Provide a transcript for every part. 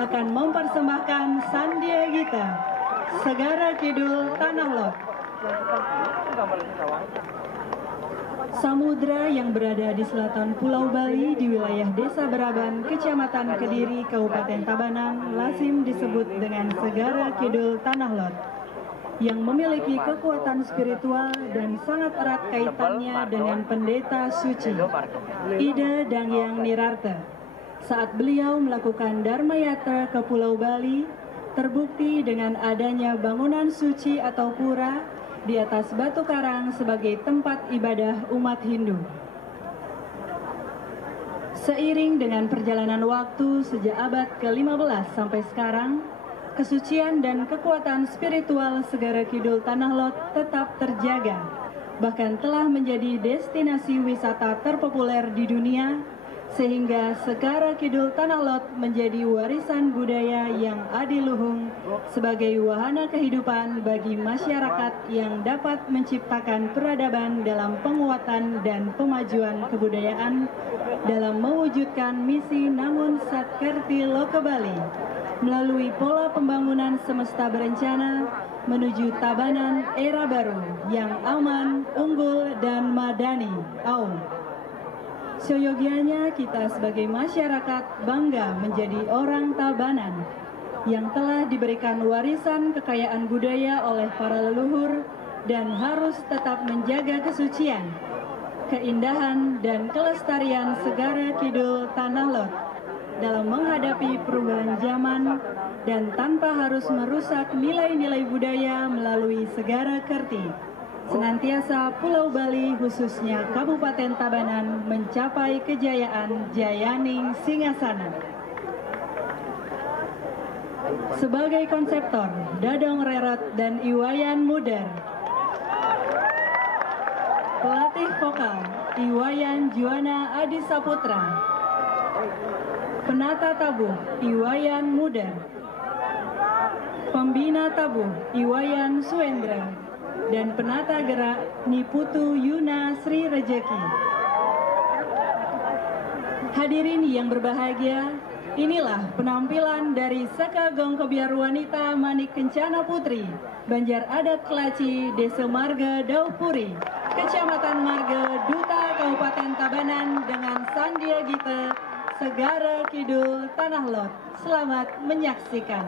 akan mempersembahkan Sandia Gita, Segara Kidul Tanah Lot. Samudra yang berada di selatan Pulau Bali di wilayah Desa Beraban, Kecamatan Kediri, Kabupaten Tabanan, lazim disebut dengan Segara Kidul Tanah Lot, yang memiliki kekuatan spiritual dan sangat erat kaitannya dengan pendeta suci, Ida Dangyang Nirarta. Saat beliau melakukan Dharma Yatra ke Pulau Bali, terbukti dengan adanya bangunan suci atau pura di atas batu karang sebagai tempat ibadah umat Hindu. Seiring dengan perjalanan waktu sejak abad ke-15 sampai sekarang, kesucian dan kekuatan spiritual Segara Kidul Tanah Lot tetap terjaga, bahkan telah menjadi destinasi wisata terpopuler di dunia, sehingga Segara Kidul Tanah Lot menjadi warisan budaya yang adiluhung sebagai wahana kehidupan bagi masyarakat yang dapat menciptakan peradaban dalam penguatan dan pemajuan kebudayaan dalam mewujudkan misi Namun Satkerti Loka Bali melalui pola pembangunan semesta berencana menuju Tabanan era baru yang aman, unggul, dan madani. Seyogianya kita sebagai masyarakat bangga menjadi orang Tabanan yang telah diberikan warisan kekayaan budaya oleh para leluhur dan harus tetap menjaga kesucian, keindahan, dan kelestarian Segara Kidul Tanah Lot dalam menghadapi perubahan zaman dan tanpa harus merusak nilai-nilai budaya melalui Segara Kerti. Senantiasa Pulau Bali khususnya Kabupaten Tabanan mencapai kejayaan Jayaning Singasana. Sebagai konseptor, Dadong Rerot dan Iwayan Muder. Pelatih vokal, Iwayan Juwana Adi Saputra. Penata tabuh, Iwayan Muder. Pembina tabuh, Iwayan Suendra. Dan penata gerak Niputu Yuna Sri Rejeki. Hadirin yang berbahagia, inilah penampilan dari Saka Gongkobiar Wanita Manik Kencana Putri, Banjar Adat Kelaci, Desa Marga Daupuri, Kecamatan Marga, Duta Kabupaten Tabanan dengan Sandia Gita, Segara Kidul Tanah Lot. Selamat menyaksikan.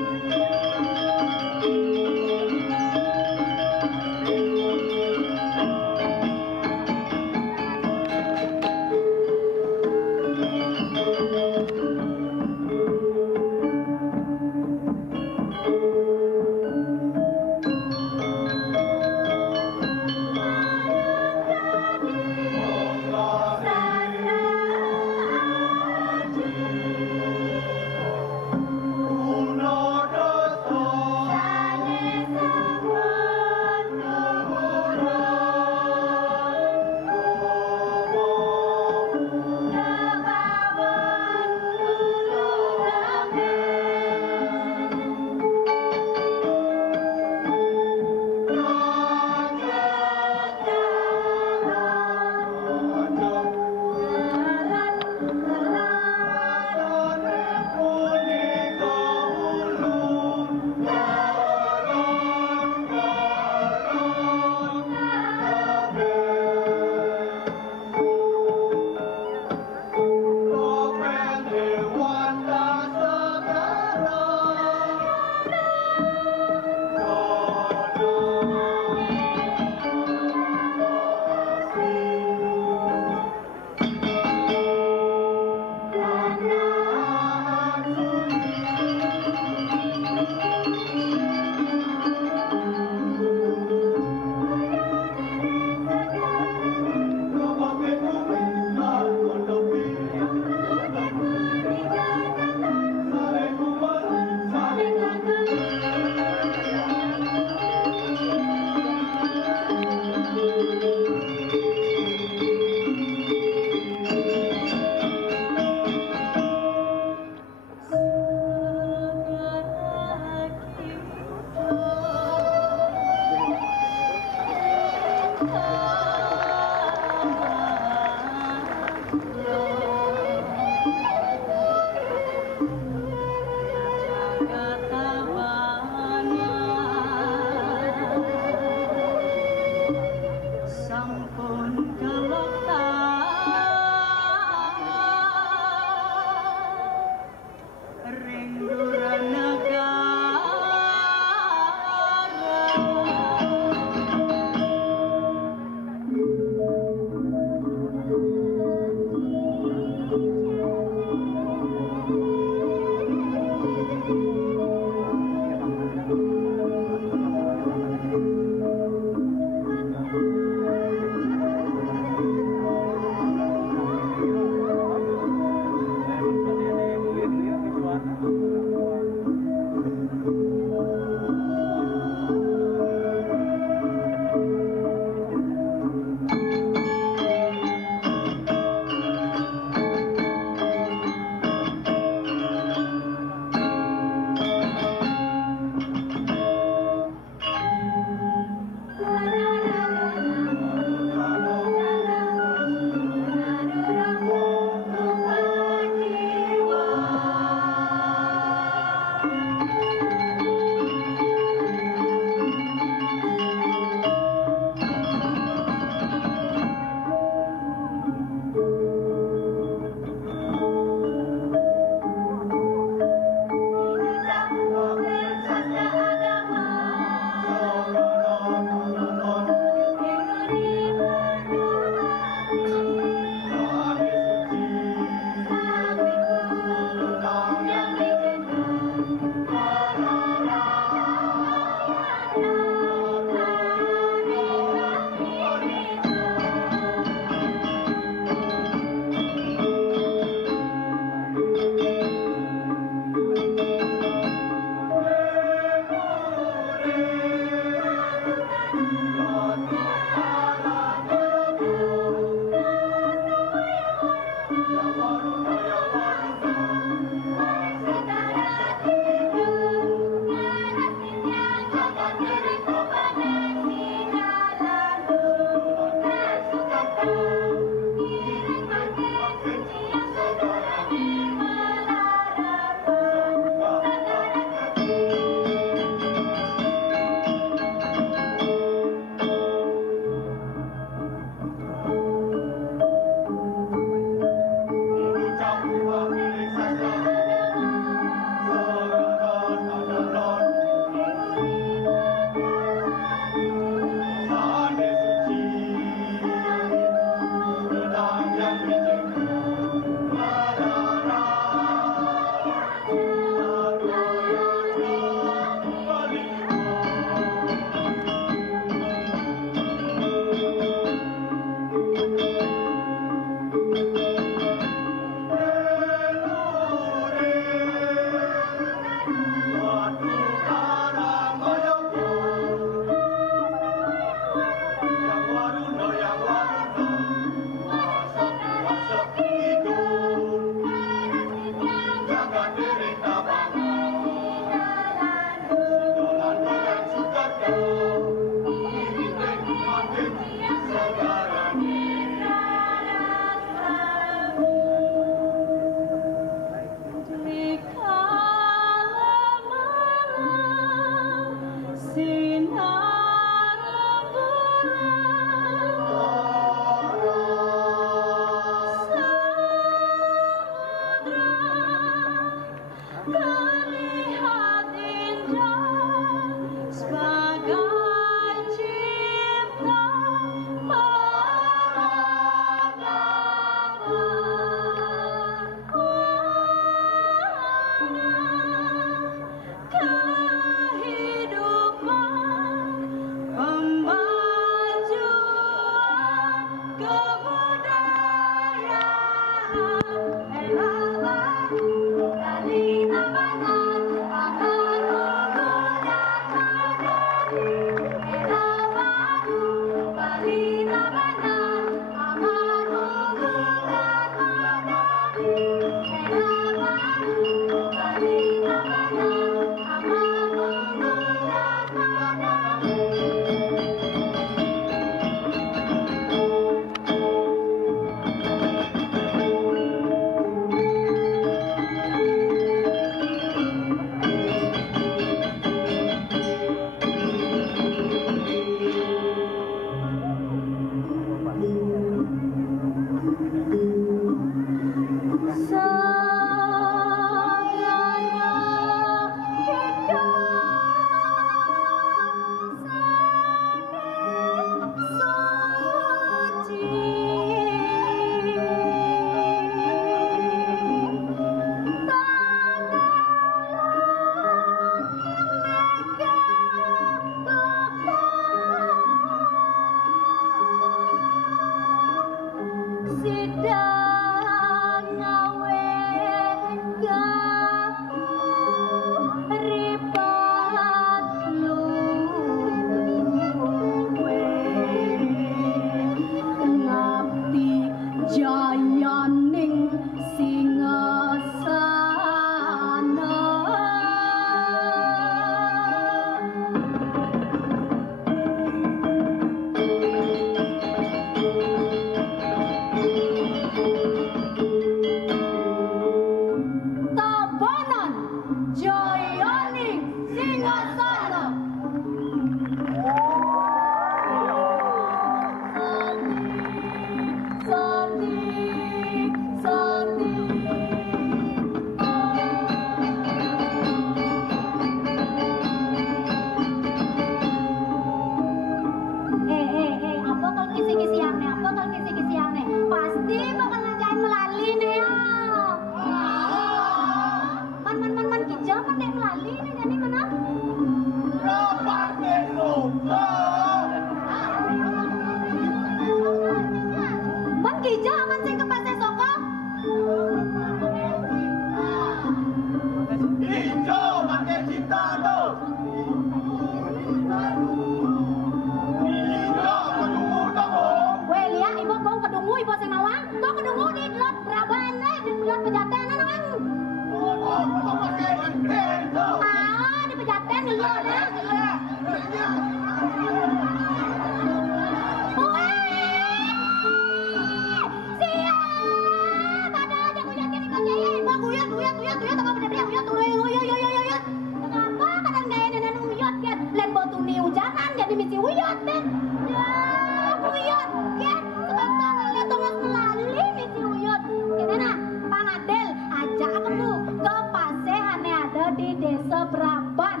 desa Braban.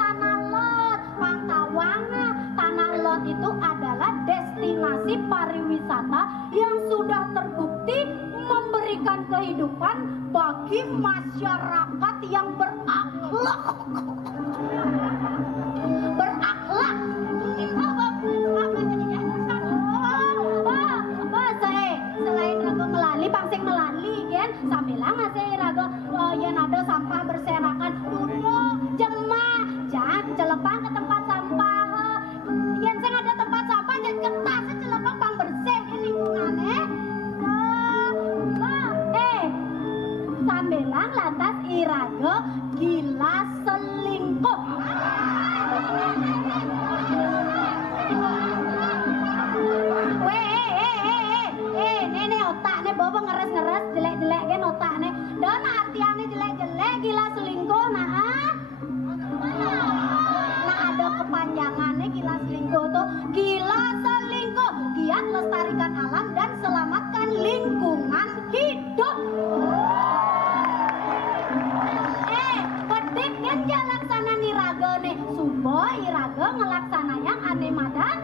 Tanah Lot, Pangtawanga. Tanah Lot itu adalah destinasi pariwisata yang sudah terbukti memberikan kehidupan bagi masyarakat yang berakhlak. Berakhlak. Selain raga melali, pangsing melali kan, sambilan masih raga yang ada sampah berserakan. Duduk, jemah, jangan celepang ke tempat sampah. Yang sing ada tempat sampah, jangan kertas, celepang pang bersih lingkungannya. Sambilan lantas iraga gila selingkuh. Nene otaknya bawa ngeres-ngeres jelek-jelek kan otaknya. Dan artiannya jelek-jelek gila selingkuh nah ada kepanjangannya gila selingkuh tuh. Gila selingkuh giat lestarikan alam dan selamatkan lingkungan hidup. Pedik kan jalan sana nih raga nih. Subo iraga ngelaksana yang aneh madan